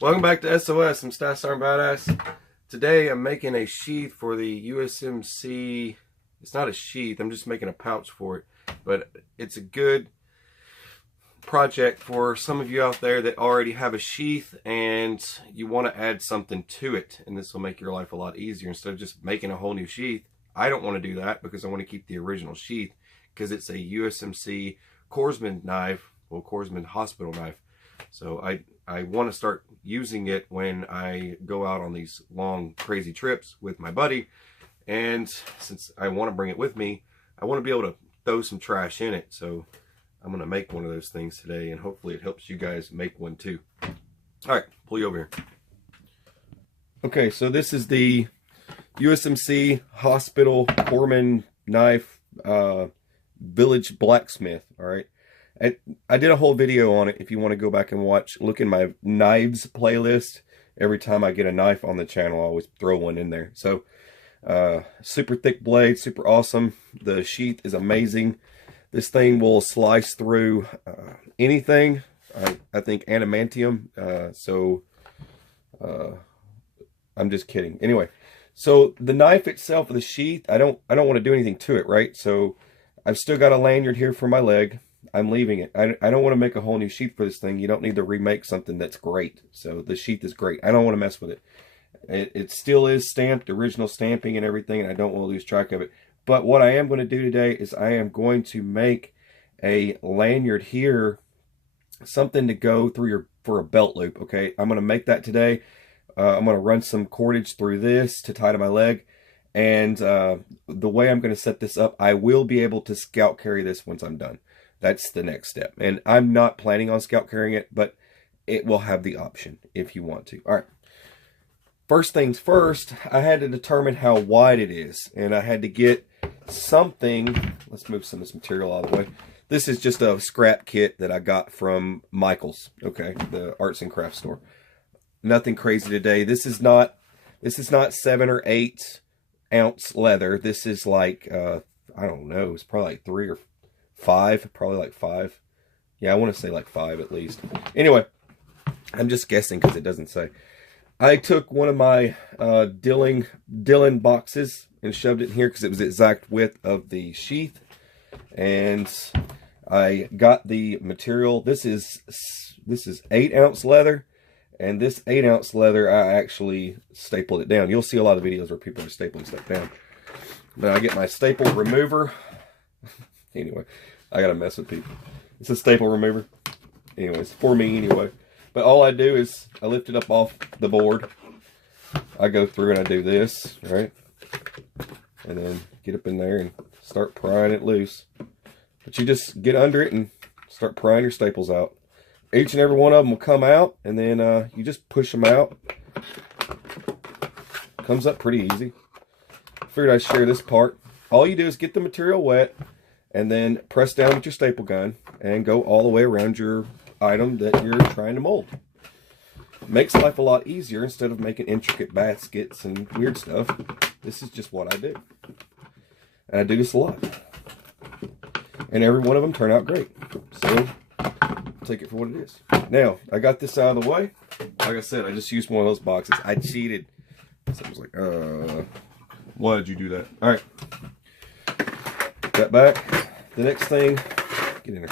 Welcome back to SOS. I'm Stash Sergeant Badass. Today I'm making a sheath for the USMC. It's not a sheath, I'm just making a pouch for it. But it's a good project for some of you out there that already have a sheath and you want to add something to it. And this will make your life a lot easier instead of just making a whole new sheath. I don't want to do that because I want to keep the original sheath because it's a USMC Korsman knife, well, Korsman hospital knife. So I want to start using it when I go out on these long, crazy trips with my buddy. And since I want to bring it with me, I want to be able to throw some trash in it. So I'm going to make one of those things today, and hopefully it helps you guys make one too. All right, pull you over here. Okay, so this is the USMC Hospital Korsman knife Village Blacksmith. All right. I did a whole video on it. If you want to go back and watch, look in my knives playlist. Every time I get a knife on the channel, I always throw one in there. So, super thick blade, super awesome. The sheath is amazing. This thing will slice through anything. I think adamantium. I'm just kidding. Anyway, so the knife itself, the sheath, I don't want to do anything to it, right? So I've still got a lanyard here for my leg. I'm leaving it. I don't want to make a whole new sheath for this thing. You don't need to remake something that's great. So the sheath is great. I don't want to mess with it. It still is stamped, original stamping and everything, and I don't want to lose track of it. But what I am going to do today is I am going to make a lanyard here, something to go through for a belt loop, okay? I'm going to make that today. I'm going to run some cordage through this to tie to my leg. And the way I'm going to set this up, I will be able to scout carry this once I'm done. That's the next step. And I'm not planning on scout carrying it, but it will have the option if you want to. All right. First things first, I had to determine how wide it is. And I had to get something. Let's move some of this material out of the way. This is just a scrap kit that I got from Michael's, okay, the arts and crafts store. Nothing crazy today. This is not 7 or 8 ounce leather. This is like, I don't know, it's probably like 3 or 5, probably like 5. Yeah, I want to say like 5 at least. Anyway, I'm just guessing because it doesn't say. I took one of my Dillon boxes and shoved it in here because it was the exact width of the sheath. And I got the material. This is 8 ounce leather. And this 8 ounce leather, I actually stapled it down. You'll see a lot of videos where people are stapling stuff down. But I get my staple remover. Anyway, I gotta mess with people. It's a staple remover. Anyways, for me anyway. But all I do is I lift it up off the board. I go through and I do this, right? And then get up in there and start prying it loose. But you just get under it and start prying your staples out. Each and every one of them will come out, and then you just push them out. Comes up pretty easy. Figured I'd share this part. All you do is get the material wet, and then press down with your staple gun and go all the way around your item that you're trying to mold. Makes life a lot easier instead of making intricate baskets and weird stuff. This is just what I do. And I do this a lot. And every one of them turn out great. So, take it for what it is. Now, I got this out of the way. Like I said, I just used one of those boxes. I cheated. So I was like, why did you do that? All right. That back. The next thing, get in there.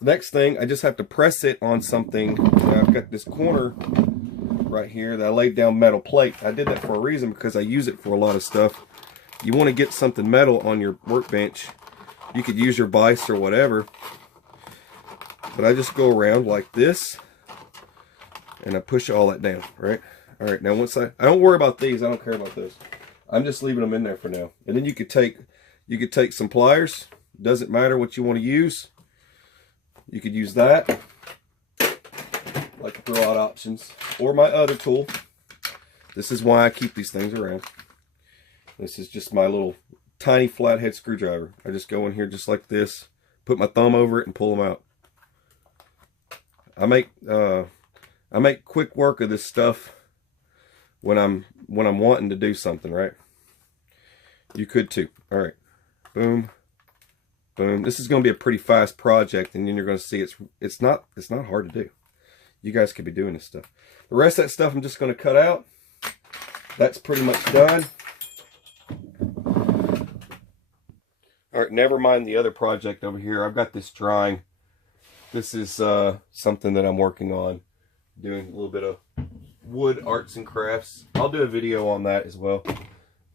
The next thing, I just have to press it on something. Now, I've got this corner right here that I laid down metal plate. I did that for a reason because I use it for a lot of stuff. You want to get something metal on your workbench. You could use your vise or whatever. But I just go around like this, and I push all that down, right? All right, now once I don't worry about these. I don't care about those. I'm just leaving them in there for now. And then you could take some pliers. Doesn't matter what you want to use. You could use that. Like throw out options. Or my other tool. This is why I keep these things around. This is just my little tiny flathead screwdriver. I just go in here just like this. Put my thumb over it and pull them out. I make quick work of this stuff when I'm wanting to do something, right? You could too. All right. Boom. Boom. This is going to be a pretty fast project, and then you're going to see it's not hard to do. You guys could be doing this stuff. The rest of that stuff I'm just going to cut out. That's pretty much done. All right, never mind the other project over here. I've got this drying. This is something that I'm working on, doing a little bit of wood arts and crafts. I'll do a video on that as well.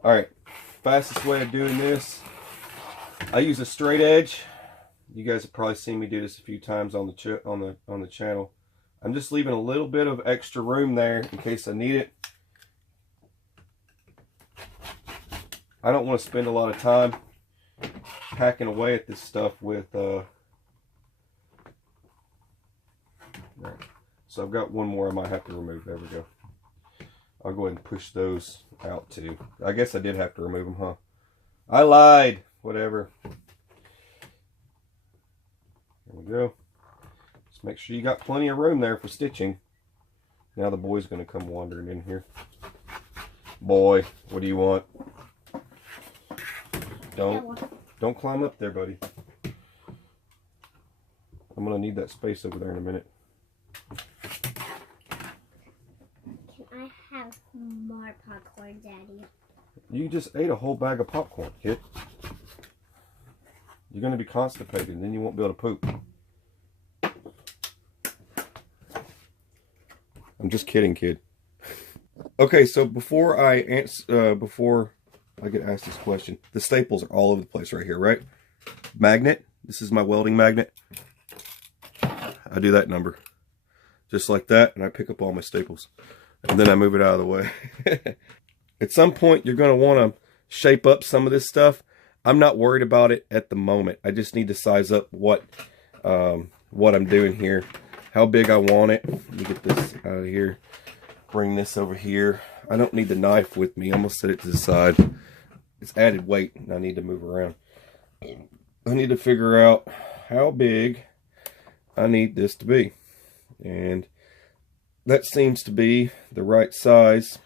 All right, fastest way of doing this, I use a straight edge. You guys have probably seen me do this a few times on the channel. I'm just leaving a little bit of extra room there in case I need it. I don't want to spend a lot of time hacking away at this stuff with right. So I've got one more I might have to remove. There we go. I'll go ahead and push those out too. I guess I did have to remove them, huh? I lied. Whatever. There we go. Just make sure you got plenty of room there for stitching. Now the boy's going to come wandering in here. Boy, what do you want? Don't climb up there, buddy. I'm going to need that space over there in a minute. Can I have more popcorn, Daddy? You just ate a whole bag of popcorn, kid. You're going to be constipated and then you won't be able to poop. I'm just kidding, kid. Okay, so before I get asked this question, the staples are all over the place right here, right? Magnet. This is my welding magnet. I do that number. Just like that, and I pick up all my staples. And then I move it out of the way. At some point, you're going to want to shape up some of this stuff. I'm not worried about it at the moment. I just need to size up what I'm doing here. How big I want it. Let me get this out of here. Bring this over here. I don't need the knife with me. I'm going to set it to the side. It's added weight and I need to move around. I need to figure out how big I need this to be. And that seems to be the right size.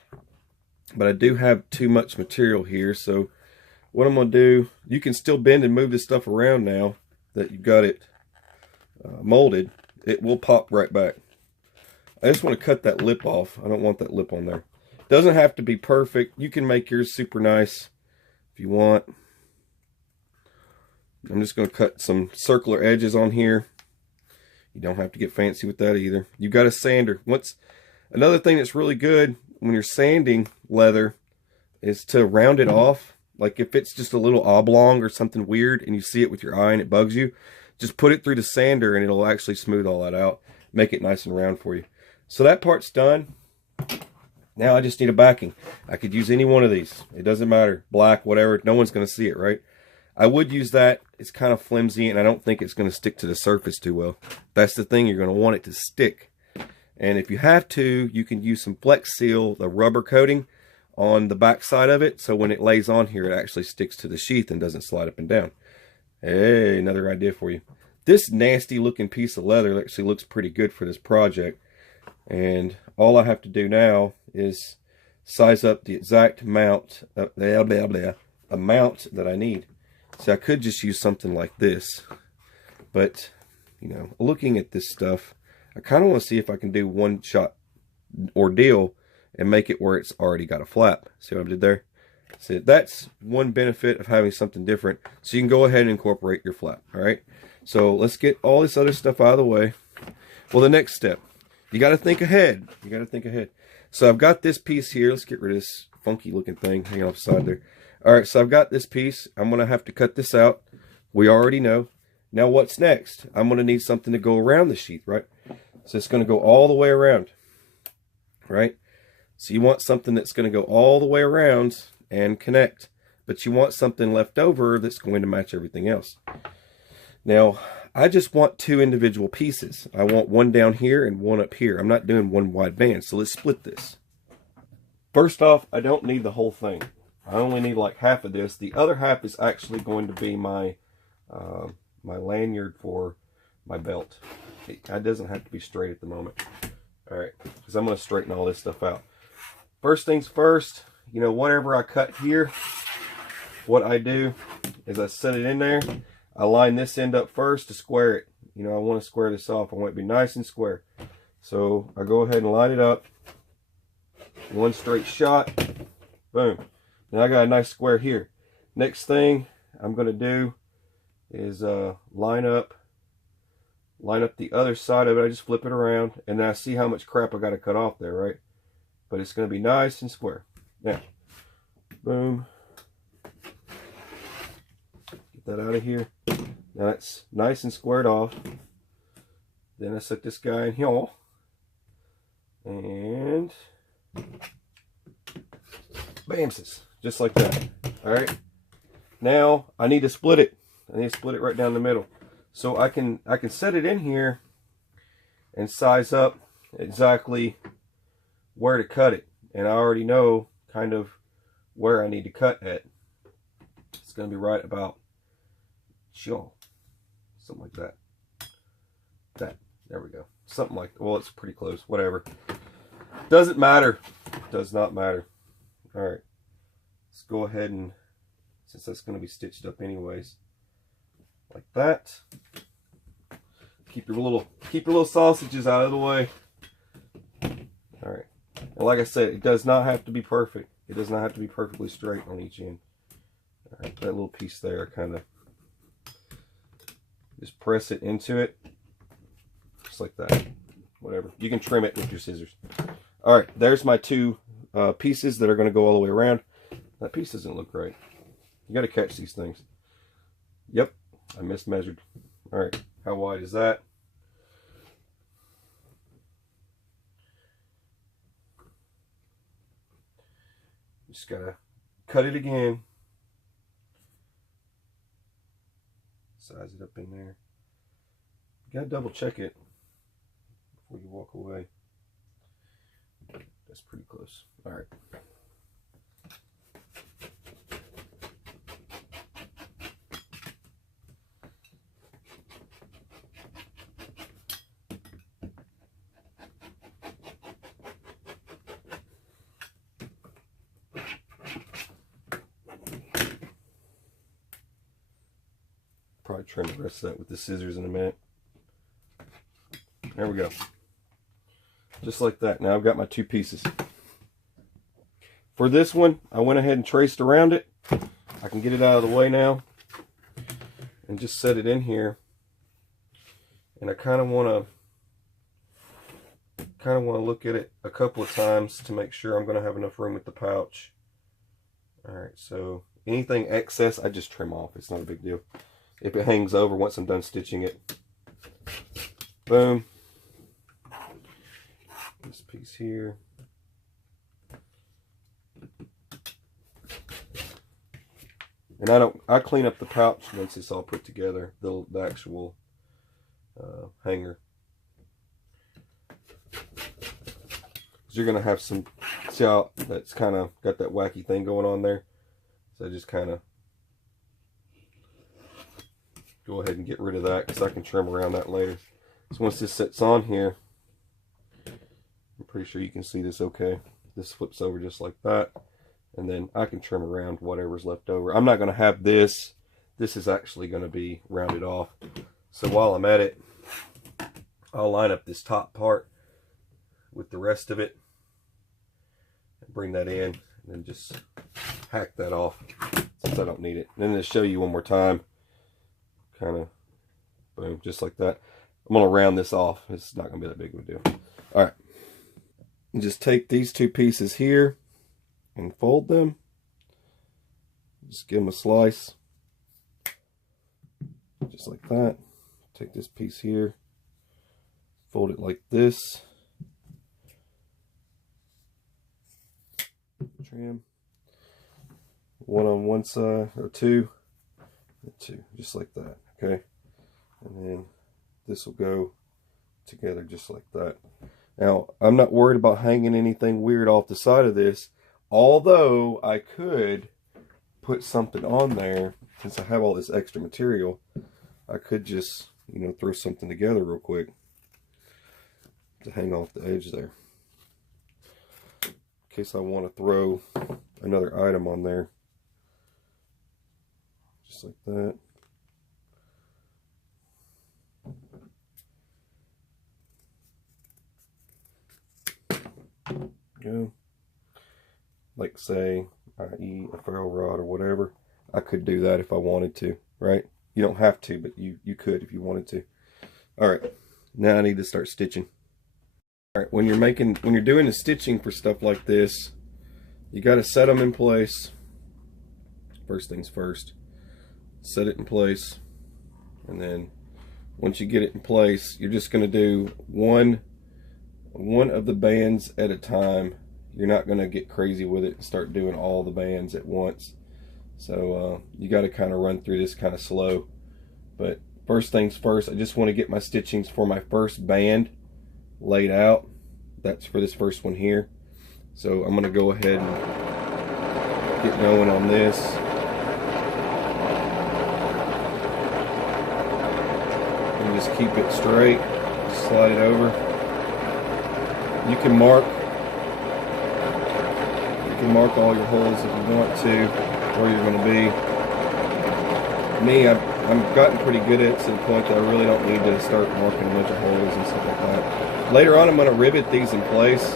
But I do have too much material here. So what I'm going to do, you can still bend and move this stuff around now that you've got it molded. It will pop right back. I just want to cut that lip off. I don't want that lip on there. Doesn't have to be perfect. You can make yours super nice if you want. I'm just going to cut some circular edges on here. You don't have to get fancy with that either. You've got a sander. Another thing that's really good when you're sanding leather is to round it off. Like if it's just a little oblong or something weird and you see it with your eye and it bugs you, just put it through the sander and it'll actually smooth all that out. Make it nice and round for you. So that part's done. Now I just need a backing. I could use any one of these. It doesn't matter. Black, whatever. No one's going to see it, right? I would use that. It's kind of flimsy and I don't think it's going to stick to the surface too well. That's the thing. You're going to want it to stick. And if you have to, you can use some Flex Seal, the rubber coating, on the back side of it. So when it lays on here, it actually sticks to the sheath and doesn't slide up and down. Hey, another idea for you. This nasty looking piece of leather actually looks pretty good for this project. And all I have to do now is size up the exact amount that I need. So I could just use something like this. But, you know, looking at this stuff, I kind of want to see if I can do one shot ordeal and make it where it's already got a flap. See what I did there? So that's one benefit of having something different. So you can go ahead and incorporate your flap. All right. So let's get all this other stuff out of the way. Well, the next step, you got to think ahead. You got to think ahead. So I've got this piece here. Let's get rid of this funky looking thing hanging off the side there. All right. So I've got this piece. I'm going to have to cut this out. We already know. Now what's next? I'm going to need something to go around the sheath, right? So it's going to go all the way around, right? So you want something that's going to go all the way around and connect, but you want something left over that's going to match everything else. Now, I just want two individual pieces. I want one down here and one up here. I'm not doing one wide band, so let's split this. First off, I don't need the whole thing. I only need like half of this. The other half is actually going to be my my lanyard for my belt. It doesn't have to be straight at the moment. All right, because I'm going to straighten all this stuff out. First things first, you know, whatever I cut here, what I do is I set it in there. I line this end up first to square it. You know, I want to square this off. I want it to be nice and square. So I go ahead and line it up. One straight shot. Boom. Now I got a nice square here. Next thing I'm going to do is line up the other side of it. I just flip it around, and then I see how much crap I got to cut off there, right? But it's going to be nice and square. Now, boom. Get that out of here. Now it's nice and squared off. Then I set this guy in here. And bamses. Just like that. Alright. Now I need to split it. I need to split it right down the middle. So I can set it in here and size up exactly where to cut it. And I already know kind of where I need to cut at. It's going to be right about something like that. There we go. Something like, well, it's pretty close. Whatever. Doesn't matter. Does not matter. All right. Let's go ahead and, since that's going to be stitched up anyways, like that. Keep your little sausages out of the way. All right. And like I said, it does not have to be perfect. It does not have to be perfectly straight on each end. All right. That little piece there, kind of just press it into it, just like that. Whatever. You can trim it with your scissors. All right. There's my two pieces that are going to go all the way around. That piece doesn't look right. You got to catch these things. Yep. I mismeasured. All right. How wide is that? Just gotta cut it again. Size it up in there. You gotta double check it before you walk away. That's pretty close. All right. Probably trim the rest of that with the scissors in a minute. There we go. Just like that. Now I've got my two pieces. For this one, I went ahead and traced around it. I can get it out of the way now and just set it in here. And I kind of want to look at it a couple of times to make sure I'm going to have enough room with the pouch. All right, so anything excess, I just trim off. It's not a big deal. If it hangs over once I'm done stitching it. Boom. This piece here. And I clean up the pouch once it's all put together, the actual hanger. So you're gonna have some, see how that's kind of got that wacky thing going on there. So I just kind of go ahead and get rid of that because I can trim around that later. So once this sits on here, I'm pretty sure you can see this okay. This flips over just like that. And then I can trim around whatever's left over. I'm not going to have this. This is actually going to be rounded off. So while I'm at it, I'll line up this top part with the rest of it. And bring that in. And then just hack that off since I don't need it. And then to show you one more time. Kind of, boom, just like that. I'm going to round this off. It's not going to be that big of a deal. All right. And just take these two pieces here and fold them. Just give them a slice. Just like that. Take this piece here. Fold it like this. Trim. One on one side, or two. And two, just like that. Okay. And then this will go together just like that. Now, I'm not worried about hanging anything weird off the side of this. Although I could put something on there, since I have all this extra material, I could just, throw something together real quick to hang off the edge there. In case I want to throw another item on there. Just like that. go. Like say, i.e. a ferro rod or whatever. I could do that if I wanted to, right? You don't have to, but you could if you wanted to. All right, now I need to start stitching. All right, when you're doing the stitching for stuff like this, you got to set them in place. First things first, set it in place, and then once you get it in place, you're just going to do one of the bands at a time. You're not going to get crazy with it and start doing all the bands at once. So you got to kind of run through this kind of slow. But first things first, I just want to get my stitchings for my first band laid out. That's for this first one here. So I'm going to go ahead and get going on this. And just keep it straight, slide it over. You can mark all your holes if you want to, where you're going to be. Me, I've gotten pretty good at it to the point that I really don't need to start marking a bunch of holes and stuff like that. Later on, I'm going to rivet these in place,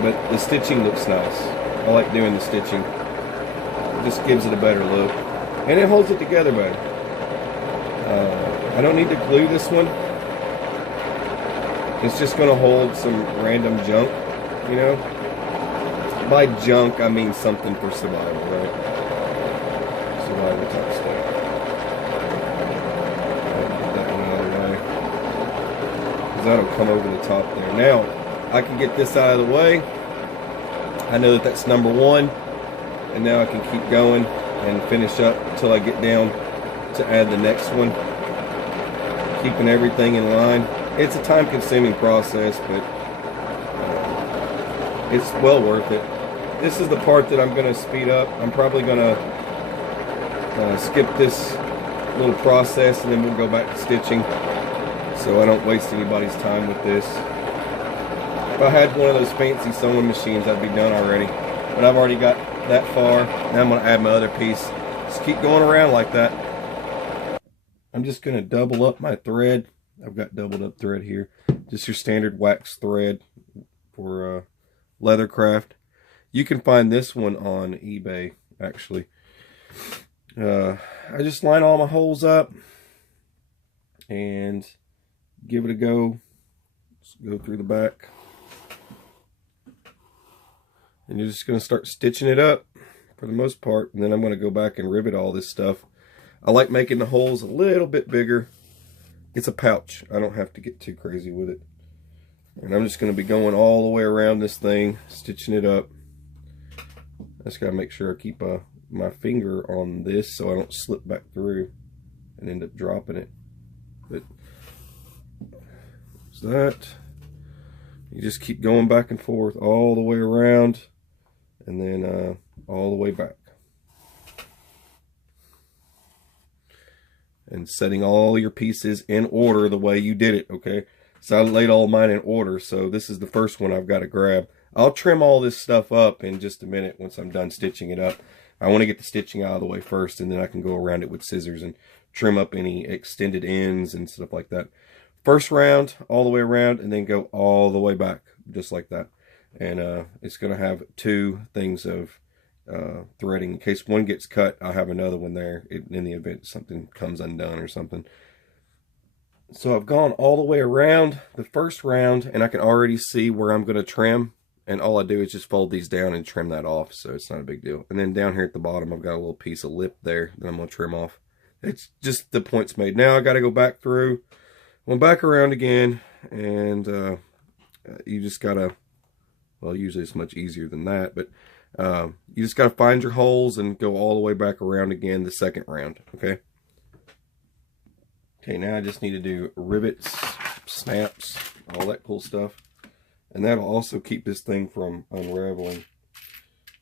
but the stitching looks nice. I like doing the stitching. It just gives it a better look, and it holds it together better. I don't need to glue this one. It's just going to hold some random junk, you know. By junk, I mean something for survival, right? Survival type stuff. Get that one out of the way, because that'll come over the top there. Now, I can get this out of the way. I know that that's number one, and now I can keep going and finish up until I get down to add the next one, keeping everything in line. It's a time-consuming process, but it's well worth it. This is the part that I'm going to speed up. I'm probably going to skip this little process, and then we'll go back to stitching, so I don't waste anybody's time with this. If I had one of those fancy sewing machines, I'd be done already, but I've already got that far. Now I'm going to add my other piece. Just keep going around like that. I'm just going to double up my thread. I've got doubled up thread here. Just your standard wax thread for Leathercraft. You can find this one on eBay, actually. I just line all my holes up and give it a go. Just go through the back. And you're just going to start stitching it up for the most part. And then I'm going to go back and rivet all this stuff. I like making the holes a little bit bigger. It's a pouch. I don't have to get too crazy with it. And I'm just going to be going all the way around this thing, stitching it up. I just got to make sure I keep my finger on this so I don't slip back through and end up dropping it. But so that, you just keep going back and forth all the way around, and then all the way back. And setting all your pieces in order the way you did it, okay? So I laid all mine in order, so this is the first one I've got to grab. I'll trim all this stuff up in just a minute once I'm done stitching it up. I want to get the stitching out of the way first, and then I can go around it with scissors and trim up any extended ends and stuff like that. First round, all the way around, and then go all the way back, just like that. And it's going to have two things of threading. In case one gets cut, I'll have another one there in the event something comes undone or something. So I've gone all the way around the first round, and I can already see where I'm going to trim, and all I do is just fold these down and trim that off, so it's not a big deal. And then down here at the bottom, I've got a little piece of lip there that I'm going to trim off. It's just the points made. Now I got to go back through, went back around again, and you just got to, well, usually it's much easier than that, but you just got to find your holes and go all the way back around again the second round, okay? Okay, now I just need to do rivets, snaps, all that cool stuff. And that'll also keep this thing from unraveling.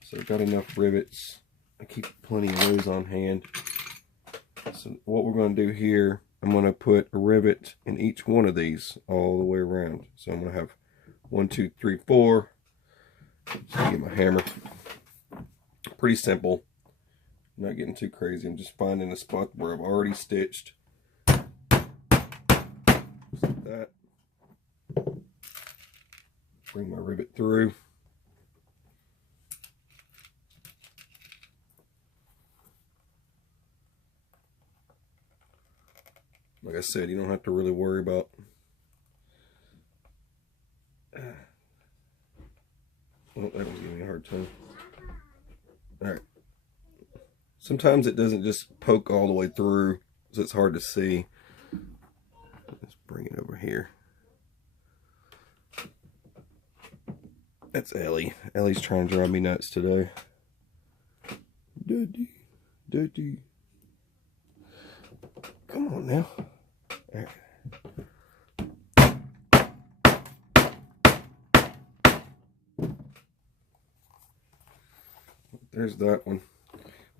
So I've got enough rivets. I keep plenty of those on hand. So what we're going to do here, I'm going to put a rivet in each one of these all the way around. So I'm going to have 1, 2, 3, 4. Just get my hammer. Pretty simple. I'm not getting too crazy. I'm just finding a spot where I've already stitched. Just like that. Bring my rivet through. Like I said, you don't have to really worry about oh, that was giving me a hard time. Alright. Sometimes it doesn't just poke all the way through, so it's hard to see. Let's bring it over here. That's Ellie. Ellie's trying to drive me nuts today. Daddy. Daddy. Come on now. All right. There's that one.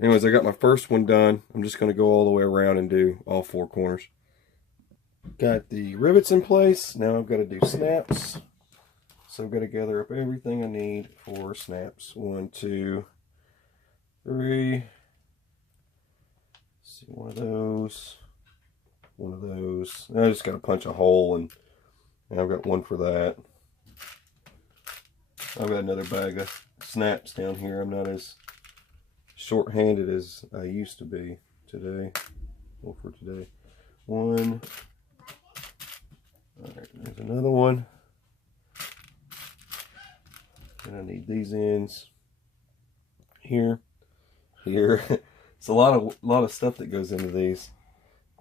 Anyways, I got my first one done. I'm just going to go all the way around and do all 4 corners. Got the rivets in place. Now I've got to do snaps. So I've got to gather up everything I need for snaps. 1, 2, 3. Let's see, one of those. One of those. I just got to punch a hole, and I've got one for that. I've got another bag of snaps down here. I'm not as short-handed as I used to be today. Well, for today. One. Alright, there's another one. And I need these ends. Here. Here. It's a lot of stuff that goes into these.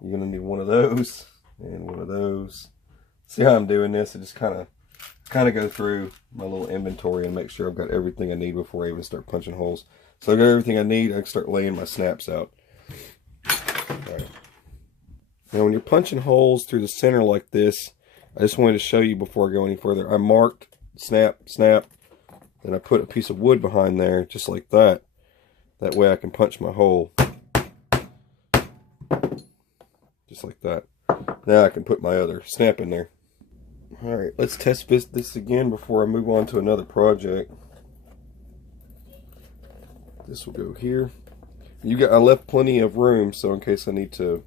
You're gonna need one of those and one of those. See how I'm doing this? I just kind of go through my little inventory and make sure I've got everything I need before I even start punching holes. So I got everything I need. I can start laying my snaps out. Right. Now when you're punching holes through the center like this, I just wanted to show you before I go any further. I marked snap, snap, then I put a piece of wood behind there just like that. That way I can punch my hole. Just like that. Now I can put my other snap in there. Alright, let's test this again before I move on to another project. This will go here. I left plenty of room, so in case I need to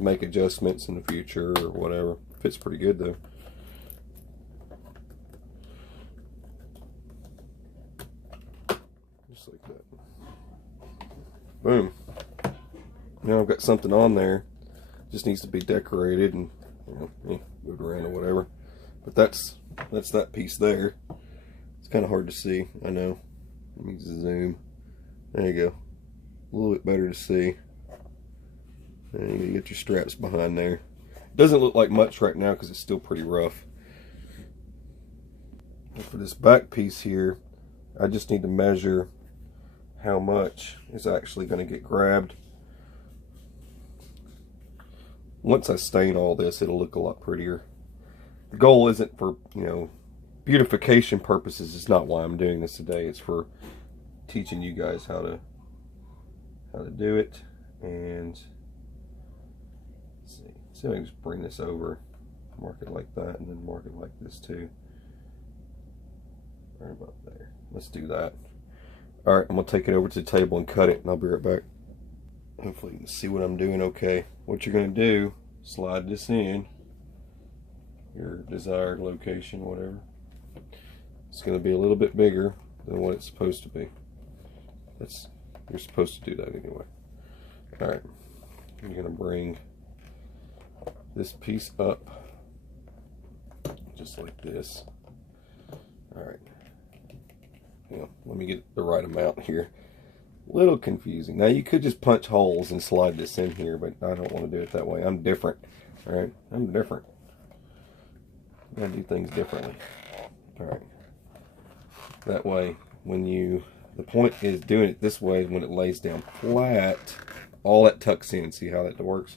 make adjustments in the future or whatever. Fits pretty good though. Just like that. Boom. Now I've got something on there. Just needs to be decorated and moved around or whatever. But that's that piece there. It's kind of hard to see, I know. Let me zoom. There you go. A little bit better to see. And you get your straps behind there. It doesn't look like much right now because it's still pretty rough. And for this back piece here, I just need to measure how much is actually going to get grabbed. Once I stain all this, it'll look a lot prettier. The goal isn't for, beautification purposes. It's not why I'm doing this today. It's for teaching you guys how to do it. And let's see if I can just bring this over, mark it like that, and then mark it like this too. Right about there. Let's do that. All right, I'm gonna take it over to the table and cut it, and I'll be right back. Hopefully you can see what I'm doing okay. What you're going to do, slide this in your desired location, whatever. It's going to be a little bit bigger than what it's supposed to be. You're supposed to do that anyway. Alright, you're going to bring this piece up just like this. Alright, let me get the right amount here. Little confusing. Now you could just punch holes and slide this in here, but I don't want to do it that way. I'm different. Alright, I'm different. I gotta do things differently. Alright. That way, the point is doing it this way, when it lays down flat, all that tucks in. See how that works?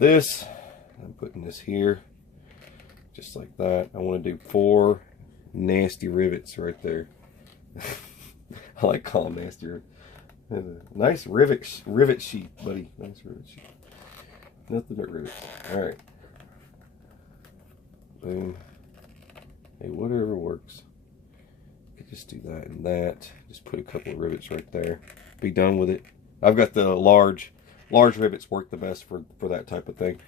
I'm putting this here, just like that. I want to do 4 nasty rivets right there. I like calling them nasty rivets. Nice rivet sheet, buddy. Nice rivet sheet. Nothing but rivets. Alright. Boom. Hey, whatever works. You could just do that and that. Just put a couple of rivets right there. Be done with it. I've got the large rivets work the best for that type of thing.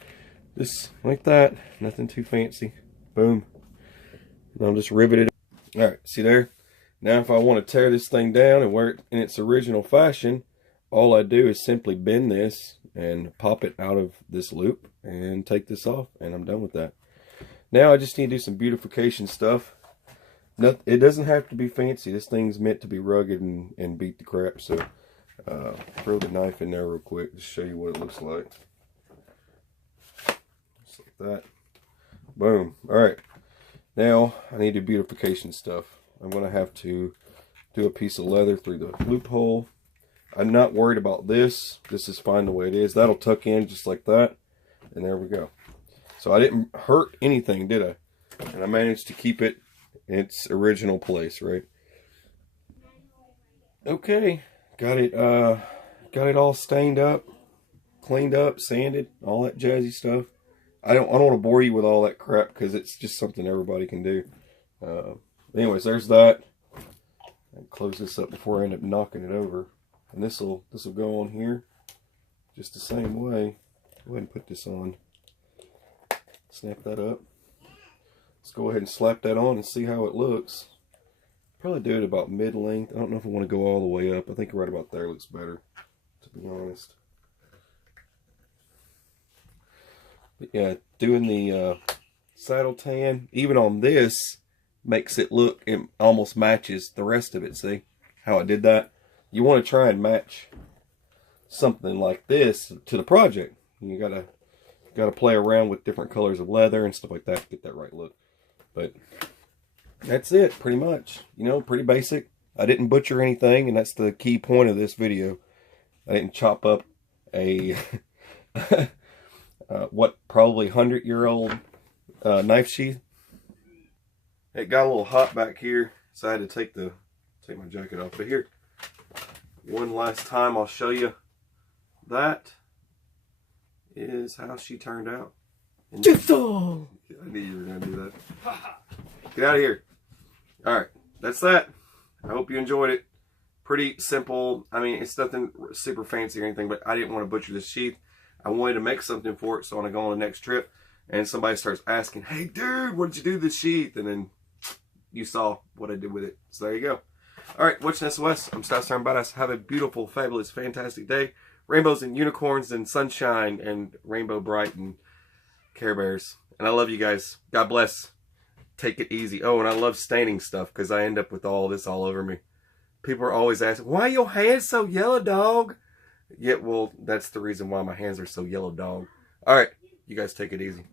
Just like that. Nothing too fancy. Boom. And I'll just rivet it. All right, see there? Now if I want to tear this thing down and wear it in its original fashion, all I do is simply bend this and pop it out of this loop and take this off, and I'm done with that. Now I just need to do some beautification stuff. It doesn't have to be fancy. This thing's meant to be rugged and beat the crap. So throw the knife in there real quick to show you what it looks like. Just like that. Boom. Alright. Now I need to do beautification stuff. I'm going to have to do a piece of leather through the loophole. I'm not worried about this. This is fine the way it is. That'll tuck in just like that. And there we go. So I didn't hurt anything, did I? And I managed to keep it in its original place, right? Okay. Got it all stained up, cleaned up, sanded, all that jazzy stuff. I don't want to bore you with all that crap because it's just something everybody can do. Anyways, there's that. I'll close this up before I end up knocking it over. And this will go on here just the same way. Go ahead and put this on. Snap that up. Let's go ahead and slap that on and see how it looks. Probably do it about mid-length. I don't know if I want to go all the way up. I think right about there looks better, to be honest. But yeah, doing the saddle tan, even on this, makes it look, it almost matches the rest of it. See how I did that? You want to try and match something like this to the project. You gotta play around with different colors of leather and stuff like that to get that right look. But that's it, pretty much. You know, pretty basic. I didn't butcher anything, and that's the key point of this video. I didn't chop up a what probably 100-year-old knife sheath. It got a little hot back here, so I had to take my jacket off. But here, one last time, I'll show you. That is how she turned out. Jigsaw! I knew you were going to do that. Get out of here. Alright, that's that. I hope you enjoyed it. Pretty simple. I mean, it's nothing super fancy or anything, but I didn't want to butcher this sheath. I wanted to make something for it, so when I go on the next trip, and somebody starts asking, hey dude, what did you do with this sheath? And then you saw what I did with it. So there you go. Alright, watching SOS. I'm Styles Badass. Have a beautiful, fabulous, fantastic day. Rainbows and unicorns and sunshine and Rainbow Bright and Care Bears. And I love you guys. God bless. Take it easy. Oh, and I love staining stuff because I end up with all this all over me. People are always asking, why are your hands so yellow, dog? Yeah, well, that's the reason why my hands are so yellow, dog. Alright, you guys take it easy.